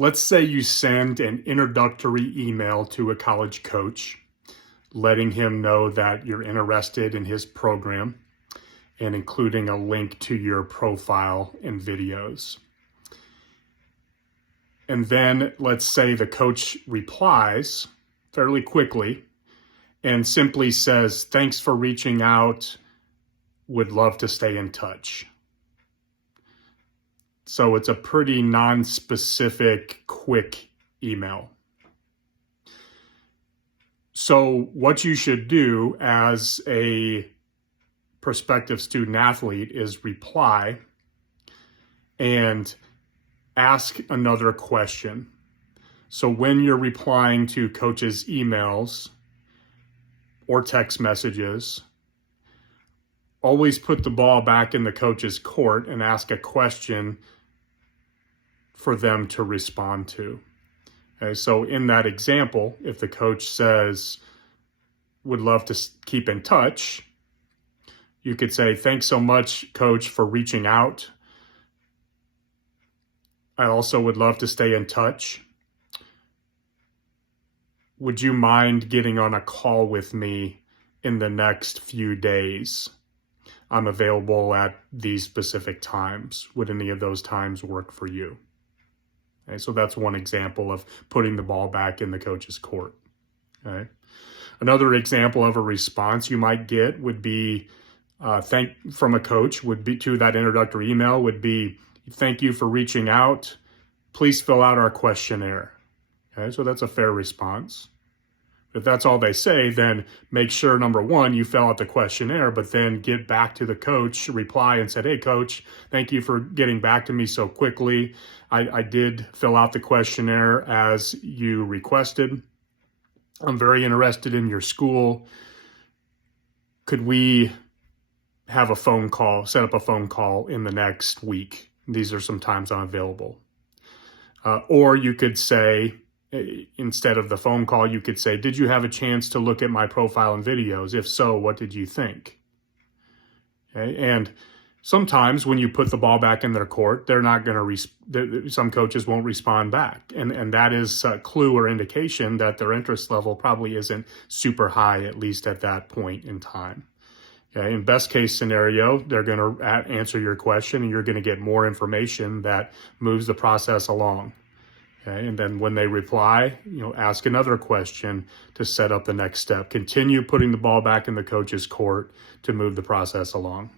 Let's say you send an introductory email to a college coach, letting him know that you're interested in his program and including a link to your profile and videos. And then let's say the coach replies fairly quickly and simply says, "Thanks for reaching out. Would love to stay in touch." So it's a pretty non-specific, quick email. So what you should do as a prospective student athlete is reply and ask another question. So when you're replying to coaches' emails or text messages, always put the ball back in the coach's court and ask a question for them to respond to. Okay, so in that example, if the coach says, "Would love to keep in touch," you could say, "Thanks so much, coach, for reaching out. I also would love to stay in touch. Would you mind getting on a call with me in the next few days? I'm available at these specific times. Would any of those times work for you?" Okay, so that's one example of putting the ball back in the coach's court. Okay. Another example of a response you might get would be from a coach would be to that introductory email would be, "Thank you for reaching out. Please fill out our questionnaire." Okay, so that's a fair response. If that's all they say, then make sure, number one, you fill out the questionnaire, but then get back to the coach, reply and said, "Hey, coach, thank you for getting back to me so quickly. I did fill out the questionnaire as you requested. I'm very interested in your school. Could we have a phone call, set up a phone call in the next week? These are some times I'm available." Or you could say, instead of the phone call, you could say, "Did you have a chance to look at my profile and videos? If so, what did you think?" Okay? And sometimes when you put the ball back in their court, they're not going to, some coaches won't respond back. And that is a clue or indication that their interest level probably isn't super high, at least at that point in time. Okay? In best case scenario, they're going to answer your question and you're going to get more information that moves the process along. Okay, and then when they reply, ask another question to set up the next step. Continue putting the ball back in the coach's court to move the process along.